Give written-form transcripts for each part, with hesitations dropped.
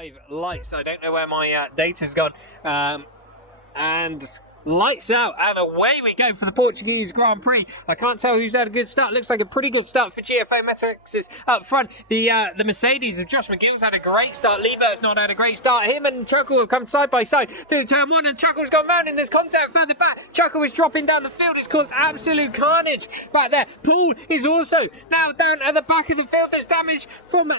5 lights. I don't know where my data's gone. And lights out, and away we go for the Portuguese Grand Prix. I can't tell who's had a good start. Looks like a pretty good start for GFO. Metax is up front. The Mercedes of Josh McGill's had a great start. Liebert's not had a great start. Him and Chuckle have come side by side through turn 1, and Chuckle's gone round in this contact further back. Chuckle is dropping down the field. It's caused absolute carnage back there. Paul is also now down at the back of the field. There's damage from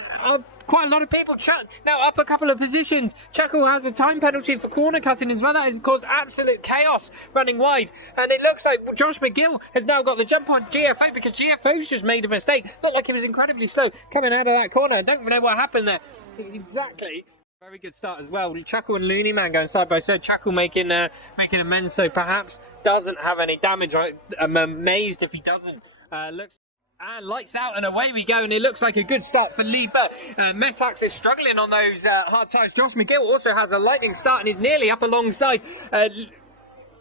quite a lot of people. Now up a couple of positions. Chuckle has a time penalty for corner cutting as well. That has caused absolute chaos running wide, and it looks like Josh McGill has now got the jump on GFO because GFO's just made a mistake. Looked like he was incredibly slow coming out of that corner. I don't know what happened there exactly. Very good start as well. Chuckle and Looney Man going side by side. Chuckle making amends, so perhaps doesn't have any damage. I'm amazed if he doesn't. Looks. And lights out, and away we go, and it looks like a good start for Liebert. Metax is struggling on those hard tyres. Josh McGill also has a lightning start and is nearly up alongside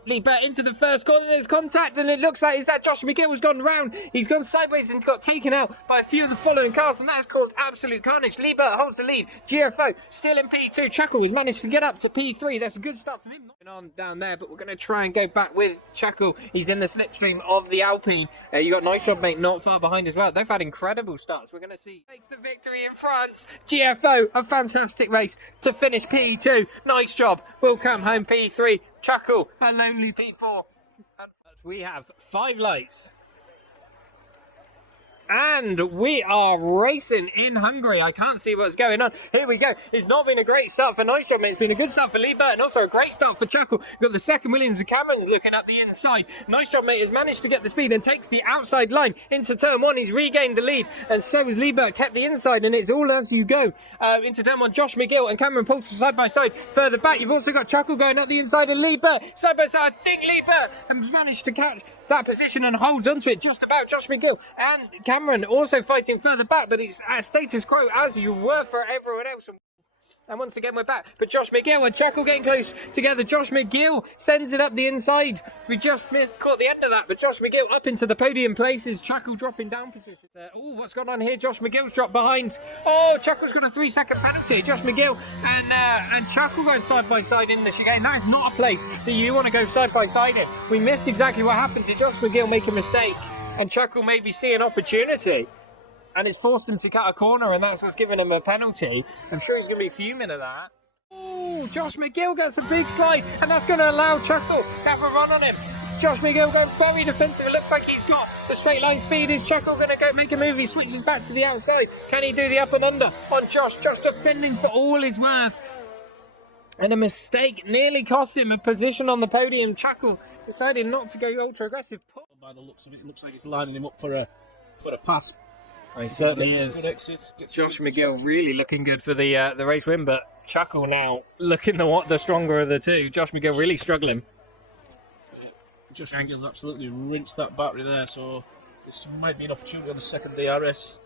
Liebert into the first corner. There's contact, and it looks like Josh McGill has gone round. He's gone sideways and got taken out by a few of the following cars, and that has caused absolute carnage. Liebert holds the lead. GFO still in P2. Chuckle has managed to get up to P3. That's a good start for him. Not on down there, but we're going to try and go back with Chuckle. He's in the slipstream of the Alpine. You got Nice Job Mate not far behind as well. They've had incredible starts. We're going to see takes the victory in France. GFO, a fantastic race to finish P2. Nice Job will come home P3. Chuckle, a lonely P4. We have 5 lights. And we are racing in Hungary. I can't see what's going on. Here we go. It's not been a great start for Nice Job Mate. It's been a good start for Liebert and also a great start for Chuckle. We've got the second Williams and Cameron's looking up the inside. Nice Job Mate has managed to get the speed and takes the outside line into turn 1. He's regained the lead, and so has Liebert, kept the inside, and it's all as you go into turn 1. Josh McGill and Cameron Poulter side by side. Further back, you've also got Chuckle going up the inside, and Liebert side by side. I think Liebert has managed to catch that position and holds onto it just about. Josh McGill and Cameron also fighting further back, but it's status quo as you were for everyone else. And once again we're back, but Josh McGill and Chuckle getting close together. Josh McGill sends it up the inside. We just caught the end of that, but Josh McGill up into the podium places. Chuckle dropping down positions. Oh, what's going on here? Josh McGill's dropped behind. Oh, Chuckle's got a 3-second penalty. Josh McGill and Chuckle going side by side in the chicane. That is not a place that you want to go side by side in. We missed exactly what happened. Did Josh McGill make a mistake and Chuckle maybe see an opportunity? And it's forced him to cut a corner, and that's what's given him a penalty. I'm sure he's going to be fuming at that. Oh, Josh McGill gets a big slide, and that's going to allow Chuckle to have a run on him. Josh McGill going very defensive. It looks like he's got the straight line speed. Is Chuckle going to go make a move? He switches back to the outside. Can he do the up and under on Josh? Josh defending for all his worth. And a mistake nearly cost him a position on the podium. Chuckle decided not to go ultra aggressive. By the looks of it, it looks like he's lining him up for a pass. He certainly is. Josh McGill really looking good for the race win, but Chuckle now looking the stronger of the two. Josh McGill really struggling. Josh McGill's absolutely rinsed that battery there, so this might be an opportunity on the second DRS.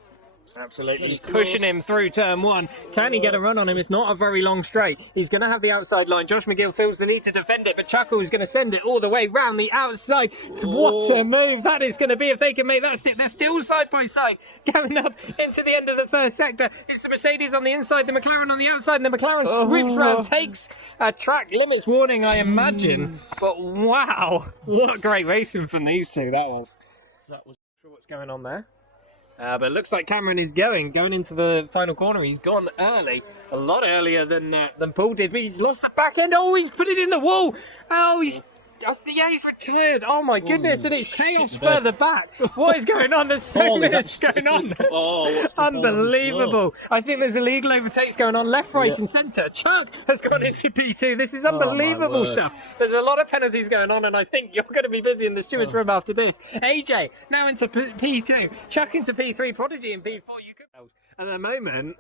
Absolutely, he's pushing him through turn 1. Can he get a run on him? It's not a very long straight. He's going to have the outside line. Josh McGill feels the need to defend it, but Chuckle is going to send it all the way round the outside. What a move that is going to be if they can make that stick. They're still side by side, going up into the end of the first sector. It's the Mercedes on the inside, the McLaren on the outside, and the McLaren swoops round, takes a track limits warning, I imagine. But wow, what great racing from these two that was. Not sure what's going on there. But it looks like Cameron is going into the final corner. He's gone early, a lot earlier than Paul did, but he's lost the back end. Oh, he's put it in the wall. Oh, he's retired. Oh my goodness, and it's chaos further back. What is going on? There's so much going on. Unbelievable. I think there's illegal overtakes going on left, right and centre. Chuck has gone into P2. This is unbelievable stuff. There's a lot of penalties going on, and I think you're going to be busy in the stewards room after this. AJ now into P2. Chuck into P3. Prodigy in P4. You could. At the moment,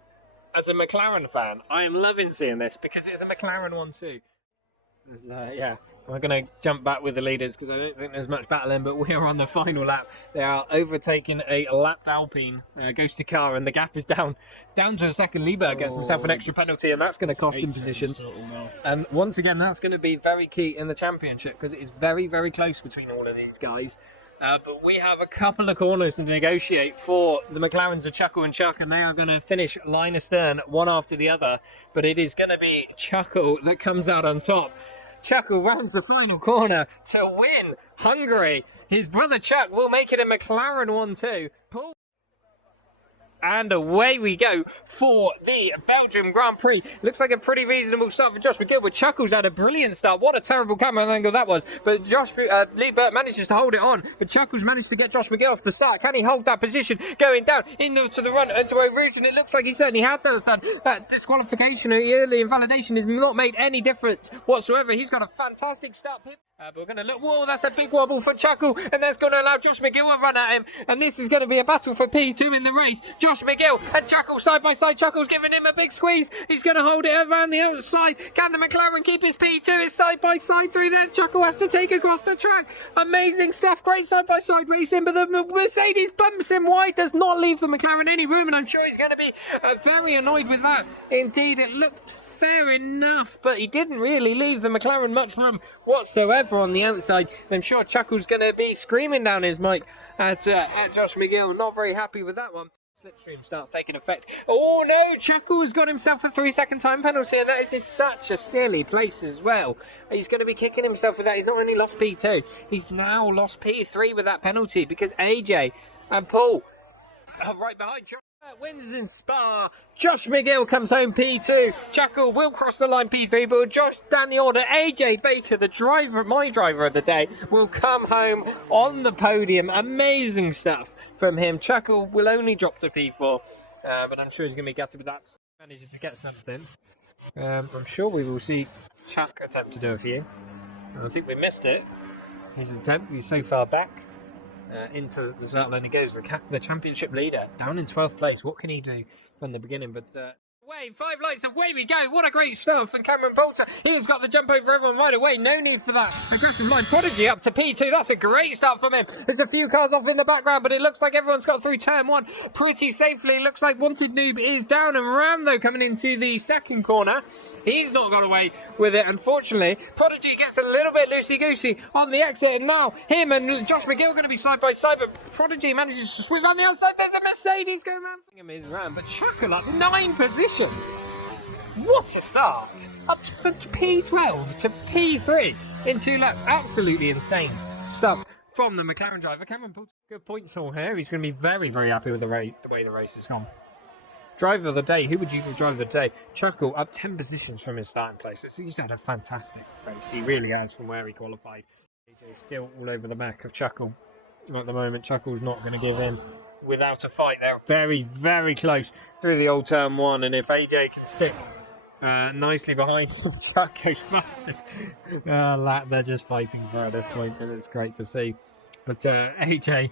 as a McLaren fan, I am loving seeing this because it's a McLaren one too. Yeah. We're going to jump back with the leaders because I don't think there's much battling, but we are on the final lap. They are overtaking a lapped Alpine ghost car, and the gap is down to a second. Liebert gets himself an extra penalty, and that's going to cost him positions. And once again, that's going to be very key in the championship because it is very, very close between all of these guys. But we have a couple of corners to negotiate for the McLarens of Chuckle and Chuck, and they are going to finish line astern, one after the other. But it is going to be Chuckle that comes out on top. Chuckle rounds the final corner to win Hungary. His brother Chuck will make it a McLaren 1-2. Paul. And away we go for the Belgium Grand Prix. Looks like a pretty reasonable start for Josh McGill, but Chuckles had a brilliant start. What a terrible camera angle that was. But Lee Burt manages to hold it on, but Chuckles managed to get Josh McGill off the start. Can he hold that position going down into the run into a route? And it looks like he certainly had done. That disqualification or early invalidation has not made any difference whatsoever. He's got a fantastic start. But we're going to look. Whoa, that's a big wobble for Chuckle, and that's going to allow Josh McGill a run at him. And this is going to be a battle for P2 in the race. Josh McGill and Chuckle side by side. Chuckle's giving him a big squeeze. He's going to hold it around the outside. Can the McLaren keep his P2? It's side by side through there. Chuckle has to take across the track. Amazing stuff. Great side by side racing, but the Mercedes bumps him wide. Does not leave the McLaren any room, and I'm sure he's going to be very annoyed with that. Indeed, it looked fair enough, but he didn't really leave the McLaren much room whatsoever on the outside. I'm sure Chuckle's going to be screaming down his mic at Josh McGill. Not very happy with that one. Slipstream starts taking effect. Oh no, Chuckle has got himself a 3-second time penalty, and that is in such a silly place as well. He's going to be kicking himself for that. He's not only lost P2, he's now lost P3 with that penalty, because AJ and Paul are right behind Chuckle. Wins in Spa. Josh McGill comes home P2. Chuckle will cross the line P3, but Josh down the order. AJ Baker, the driver, my driver of the day, will come home on the podium. Amazing stuff from him. Chuckle will only drop to P4, but I'm sure he's going to be gutted with that. Managed to get something. I'm sure we will see Chuck attempt to do a few. I think we missed it. His attempt, he's so far back. Into the start line, he goes, the championship leader, down in 12th place. What can he do from the beginning? But away, 5 lights, away we go. What a great start for Cameron Poulter. He's got the jump over everyone right away. No need for that aggressive line. Prodigy up to P2. That's a great start from him. There's a few cars off in the background, but it looks like everyone's got through turn 1 pretty safely. Looks like Wanted Noob is down, and Rambo coming into the second corner. He's not got away with it, unfortunately. Prodigy gets a little bit loosey-goosey on the exit, and now him and Josh McGill are going to be side by side, but Prodigy manages to sweep on the outside. There's a Mercedes going around. But Chuckle up 9 positions. What a start. Up to P12 to P3 in 2 laps. Absolutely insane stuff from the McLaren driver. Cameron puts good points all here. He's going to be very, very happy with the way the race has gone. Driver of the day, who would you give driver of the day? Chuckle up 10 positions from his starting place. He's had a fantastic race. He really has from where he qualified. AJ still all over the back of Chuckle at the moment. Chuckle's not going to give in without a fight. They're very, very close through the old turn 1, and if AJ can stick nicely behind him, Chuck goes fastest. They're just fighting for at this point, and it's great to see. But AJ...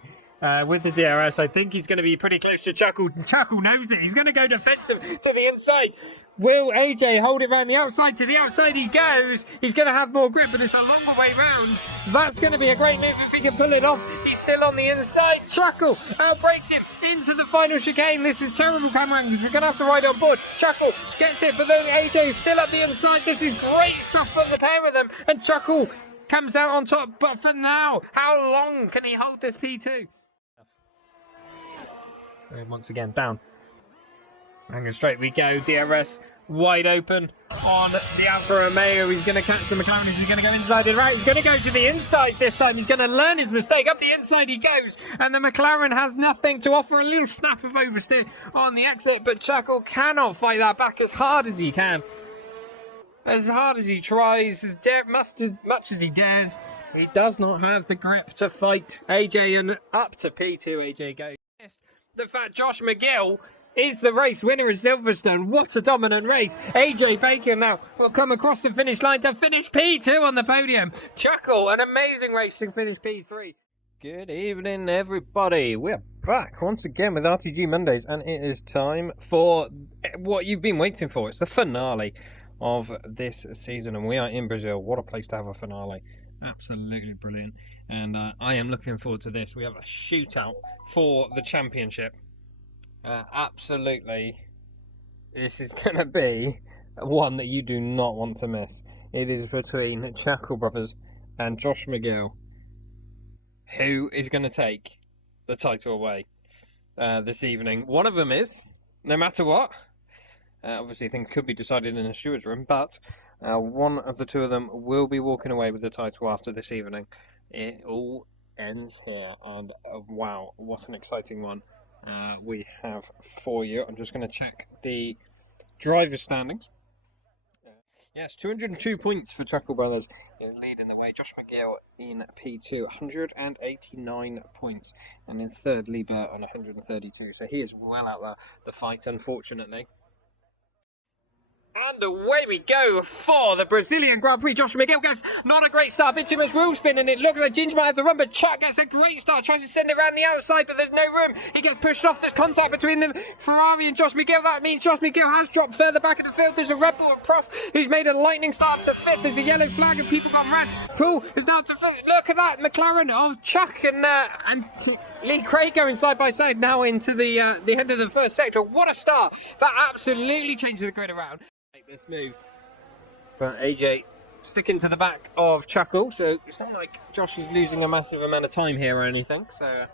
with the DRS, I think he's going to be pretty close to Chuckle. Chuckle knows it. He's going to go defensive to the inside. Will AJ hold it around the outside? To the outside he goes. He's going to have more grip, but it's a longer way round. That's going to be a great move if he can pull it off. He's still on the inside. Chuckle outbreaks him into the final chicane. This is terrible camera angles. We're going to have to ride on board. Chuckle gets it, but then AJ is still up the inside. This is great stuff from the pair of them. And Chuckle comes out on top. But for now, how long can he hold this P2? Once again, down. Hanging straight we go. DRS wide open on the Alfa Romeo. He's going to catch the McLaren. He's going to go inside and right. He's going to go to the inside this time. He's going to learn his mistake. Up the inside he goes. And the McLaren has nothing to offer. A little snap of oversteer on the exit. But Chuckle cannot fight that back as hard as he can. As hard as he tries. As much as he dares. He does not have the grip to fight AJ. And up to P2 AJ goes. The fact Josh McGill is the race winner at Silverstone. What a dominant race. AJ Baker now will come across the finish line to finish P2 on the podium. Chuckle, an amazing race to finish P3. Good evening, everybody. We're back once again with RTG Mondays, and it is time for what you've been waiting for. It's the finale of this season, and we are in Brazil. What a place to have a finale. Absolutely brilliant. And I am looking forward to this. We have a shootout for the championship. Absolutely. This is going to be one that you do not want to miss. It is between Chuckle Brothers and Josh McGill. who is going to take the title away this evening. One of them is, no matter what, obviously things could be decided in the steward's room, but one of the two of them will be walking away with the title after this evening. It all ends here, and wow, what an exciting one we have for you. I'm just going to check the driver standings. Yes, 202 points for Chuckle Brothers leading the way. Josh McGill in P2, 189 points, and in third, Lee Burt on 132. So he is well out of the fight, unfortunately. And away we go for the Brazilian Grand Prix. Josh McGill gets not a great start, bit too much wheel spin, and it looks like Ginger might have the run, but Chuck gets a great start, tries to send it around the outside, but there's no room. He gets pushed off. There's contact between the Ferrari and Josh McGill. That means Josh McGill has dropped further back in the field. There's a Red Bull Prof who's made a lightning start to fifth. There's a yellow flag and people got red. Poole is now to fifth. Look at that McLaren of Chuck and Lee Craig going side by side now into the end of the first sector. What a start. That absolutely changes the grid around. This move, but AJ sticking to the back of Chuckle, so it's not like Josh is losing a massive amount of time here or anything, so I'm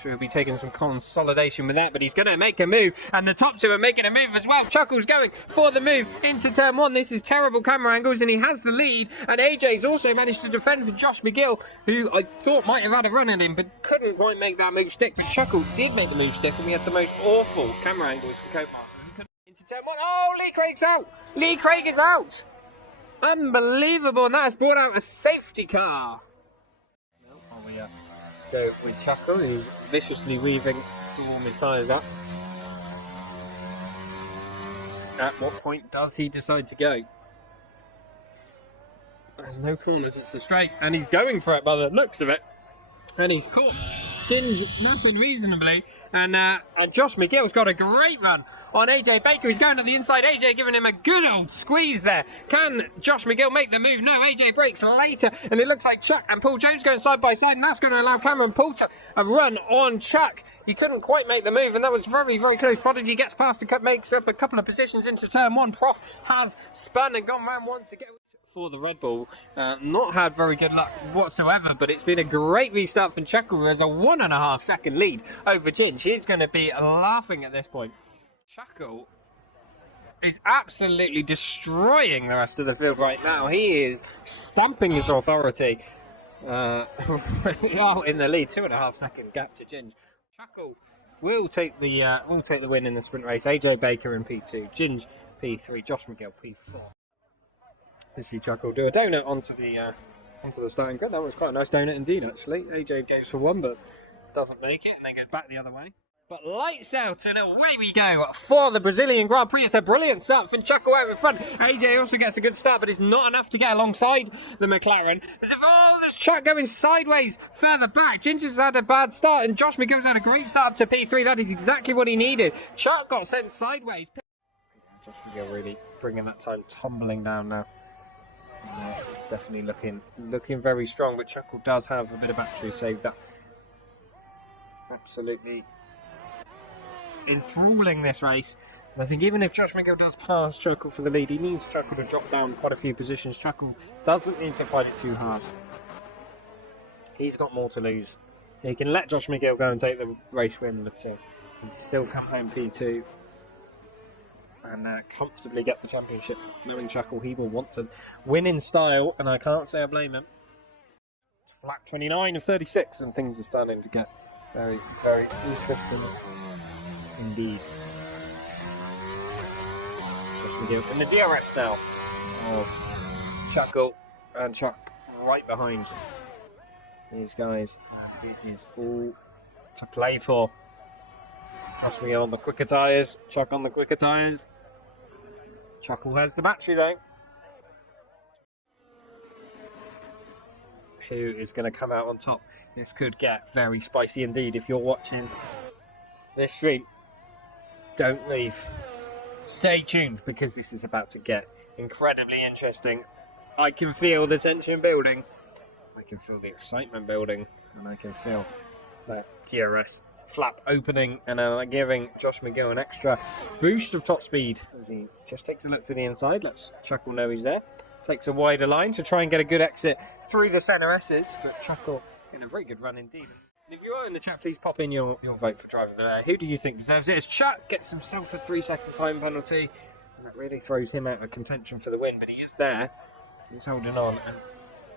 sure he'll be taking some consolidation with that, but he's going to make a move, and the top two are making a move as well. Chuckle's going for the move into turn one. This is terrible camera angles, and he has the lead, and AJ's also managed to defend for Josh McGill, who I thought might have had a run at him, but couldn't quite make that move stick, but Chuckle did make the move stick, and we had the most awful camera angles for Copemaster. Oh, Lee Craig's out! Lee Craig is out! Unbelievable, and that has brought out a safety car. So with Chuckle, he's viciously weaving to warm his tyres up. At what point does he decide to go? There's no corners, it's a straight, and he's going for it by the looks of it. And he's caught Ginge napping reasonably, and Josh McGill's got a great run on AJ Baker. He's going to the inside. AJ giving him a good old squeeze there. Can Josh McGill make the move? No, AJ breaks later, and it looks like Chuck and Paul Jones going side by side, and that's going to allow Cameron Paul to run on Chuck. He couldn't quite make the move, and that was very, very close. Prodigy gets past and makes up a couple of positions into turn one. Prof has spun and gone round once again for the Red Bull. Not had very good luck whatsoever, but it's been a great restart for Chuckle, who has a 1.5 second lead over Ginge. He's going to be laughing at this point. Chuckle is absolutely destroying the rest of the field right now. He is stamping his authority out in the lead. 2.5 second gap to Ginge. Chuckle will take the win in the sprint race. AJ Baker in P2, Ginge P3, Josh McGill P4. You see Chuckle do a donut onto the starting grid. That was quite a nice donut indeed, actually. AJ goes for one, but doesn't make it, and then goes back the other way. But lights out, and away we go for the Brazilian Grand Prix. It's a brilliant start from Chuckle out in front. AJ also gets a good start, but it's not enough to get alongside the McLaren. There's Chuck going sideways further back. Ginger's had a bad start, and Josh McGill's had a great start up to P3. That is exactly what he needed. Chuck got sent sideways. Josh McGill really bringing that time tumbling down now. It's definitely looking very strong, but Chuckle does have a bit of battery saved up. Absolutely enthralling this race. And I think even if Josh McGill does pass Chuckle for the lead, he needs Chuckle to drop down quite a few positions. Chuckle doesn't need to fight it too hard. He's got more to lose. He can let Josh McGill go and take the race win, but he can still come home P2 and comfortably get the championship. Knowing Chuckle, he will want to win in style, and I can't say I blame him. Lap 29 of 36, and things are starting to get very, very interesting indeed. In the DRS now. Chuckle and Chuck right behind these guys. It is all to play for. Josh McGill on the quicker tyres, Chuck on the quicker tyres. Chuckle has the battery though. Who is going to come out on top? This could get very spicy indeed. If you're watching this stream, don't leave. Stay tuned, because this is about to get incredibly interesting. I can feel the tension building. I can feel the excitement building, and I can feel that DRS flap opening and giving Josh McGill an extra boost of top speed as he just takes a look to the inside. Let's Chuckle know he's there. Takes a wider line to try and get a good exit through the centre S's, but Chuckle In a very good run indeed. If you are in the chat, please pop in your vote for driver of the day. Who do you think deserves it? As Chuck gets himself a 3-second time penalty, and that really throws him out of contention for the win, but he is there. He's holding on, and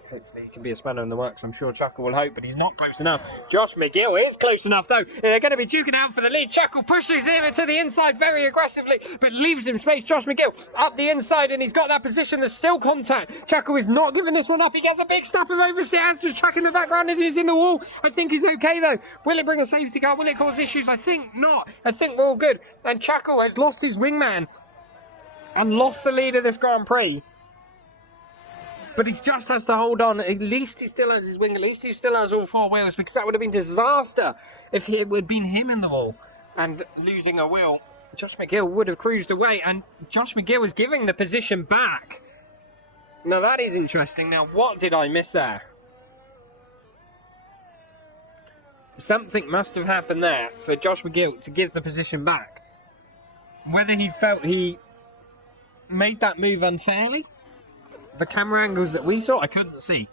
hopefully he can be a spanner in the works. I'm sure Chuckle will hope, but he's not close enough. Josh McGill is close enough, though. They're going to be duking out for the lead. Chuckle pushes him to the inside very aggressively, but leaves him space. Josh McGill up the inside, and he's got that position. There's still contact. Chuckle is not giving this one up. He gets a big snap of oversteer. As just Chuck in the background as he's in the wall. I think he's okay, though. Will it bring a safety car? Will it cause issues? I think not. I think we're all good. And Chuckle has lost his wingman and lost the lead of this Grand Prix. But he just has to hold on. At least he still has his wing. At least he still has all 4 wheels, because that would have been disaster if it had been him in the wall and losing a wheel. Josh McGill would have cruised away, and Josh McGill is giving the position back. Now that is interesting. Now what did I miss there? Something must have happened there for Josh McGill to give the position back. Whether he felt he made that move unfairly, the camera angles that we saw, I couldn't see.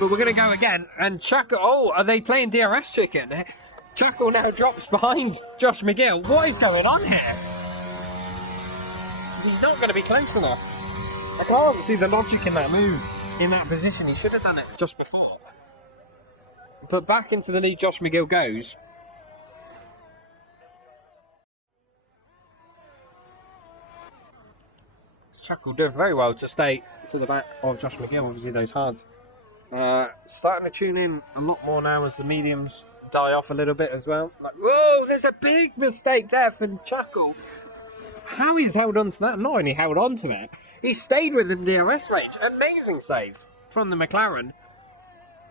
But we're going to go again. And Chuckle, oh, are they playing DRS chicken? Chuckle now drops behind Josh McGill. What is going on here? He's not going to be close enough. I can't see the logic in that move, in that position. He should have done it just before. But back into the lead Josh McGill goes. Chuckle doing very well to stay to the back of Josh McGill. Obviously those hards starting to tune in a lot more now as the mediums die off a little bit as well. Like, whoa, there's a big mistake there for Chuckle. How he's held on to that? Not only held on to it, he stayed within DRS range. Amazing save from the McLaren,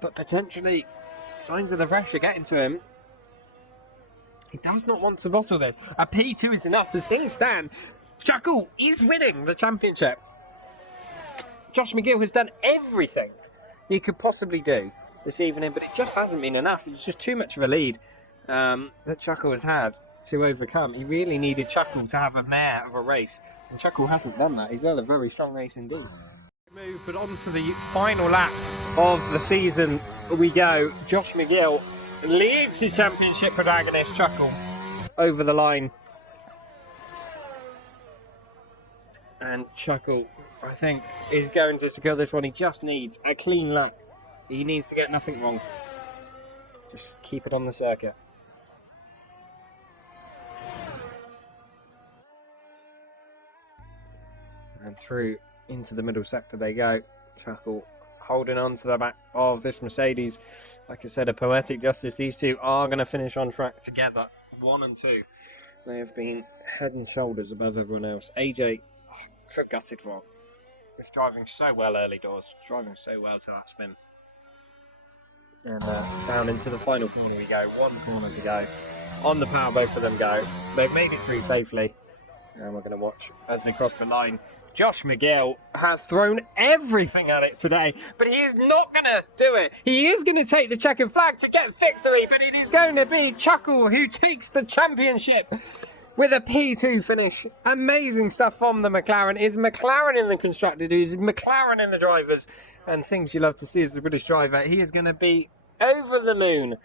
but potentially signs of the pressure getting to him. He does not want to bottle this. A P2 is enough as things stand. Chuckle is winning the championship. Josh McGill has done everything he could possibly do this evening, but it just hasn't been enough. It's just too much of a lead that Chuckle has had to overcome. He really needed Chuckle to have a mare of a race, and Chuckle hasn't done that. He's had a very strong race indeed. Move, but on to the final lap of the season we go. Josh McGill leads his championship protagonist, Chuckle, over the line. And Chuckle, I think, is going to secure this one. He just needs a clean lap. He needs to get nothing wrong. Just keep it on the circuit. And through into the middle sector they go. Chuckle holding on to the back of this Mercedes. Like I said, a poetic justice. These two are going to finish on track together. 1 and 2. They have been head and shoulders above everyone else. AJ, so gutted for. It's driving so well early doors, driving so well to that spin. And down into the final corner we go, 1 corner to go. On the power both of them go. They've made it through safely. And we're going to watch as they cross the line. Josh McGill has thrown everything at it today, but he is not going to do it. He is going to take the checkered flag to get victory, but it is going to be Chuckle who takes the championship with a P2 finish. Amazing stuff from the McLaren. Is McLaren in the constructors, is McLaren in the drivers, and things you love to see as a British driver. He is going to be over the moon